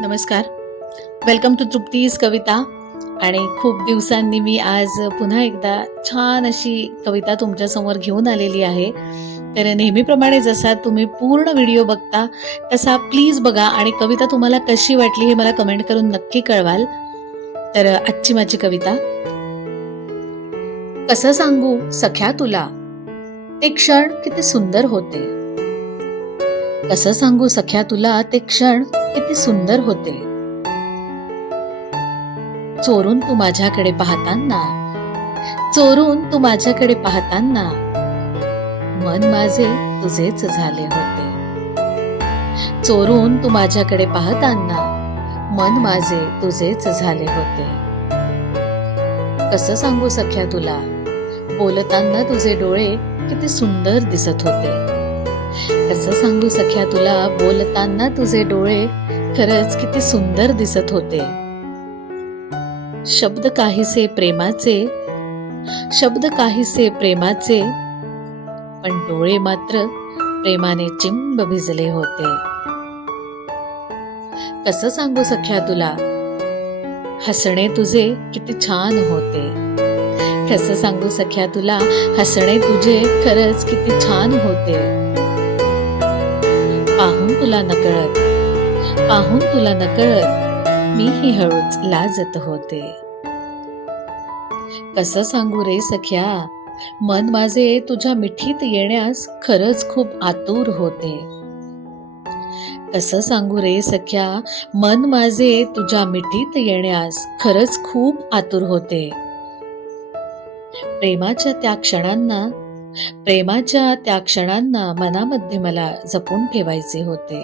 नमस्कार. Welcome to Trupti's कविता. आणि खूप दिवसांनी मी आज पुन्हा एकदा छान अशी कविता तुमच्यासमोर घेऊन आलेली आहे. तर नेहमीप्रमाणे जसा तुम्ही पूर्ण व्हिडिओ बघता तसा प्लीज बघा आणि कविता तुम्हाला कशी वाटली हे मला कमेंट करून नक्की कळवाल. तर आजची माझी कविता. कसं सांगू सख्या तुला ते क्षण किती सुंदर होते. कसं सांगू सख्या तुला ते क्षण किती सुंदर होते. चोरून तू माझ्याकडे पाहताना, चोरून तू माझ्याकडे पाहताना मन माझे तुझेच झाले होते. चोरून तू माझ्याकडे पाहताना मन माझे तुझेच झाले होते. कसं सांगू सख्या तुला बोलताना तुझे डोळे किती सुंदर दिसत होते. कसं सांगू सख्या तुला बोलताना तुझे डोळे खरंच किती सुंदर दिसत होते. शब्द काहीसे प्रेमाचे, शब्द काहीसे प्रेमाचे, पण डोळे मात्र प्रेमाने चिंब भिजले होते. कसं सांगू सख्या तुला हसणे तुझे किती छान होते. कसं सांगू सख्या तुला हसणे तुझे खरंच किती छान होते. पाहून तुला नकळत, पाहून तुला नकळत मीही हळूच लाजत होते. कसं सांगू रे सख्या मन माझे तुझ्या मिठीत येण्यास खरंच खूप आतुर होते. कसं सांगू रे सख्या मन माझे तुझ्या मिठीत येण्यास खरंच खूप आतुर होते. प्रेमाच्या त्या क्षणांना, प्रेमाच्या त्या क्षणांना मनामध्ये मला जपून ठेवायचे होते.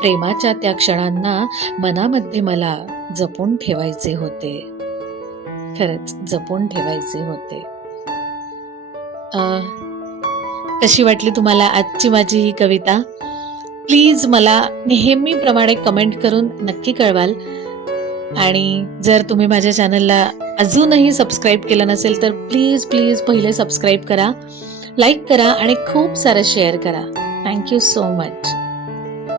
प्रेमाच्या त्या क्षणांना मनामध्ये मला जपून ठेवायचे होते. खरंच जपून ठेवायचे होते. कशी वाटली तुम्हाला आजची माझी ही कविता? प्लीज मला नेहमीप्रमाणे कमेंट करून नक्की कळवाल. आणि जर तुम्ही माझ्या चॅनलला अजूनही सबस्क्राईब केलं नसेल तर प्लीज प्लीज पहिले सबस्क्राईब करा, लाईक करा आणि खूप सारं शेअर करा. Thank you so much.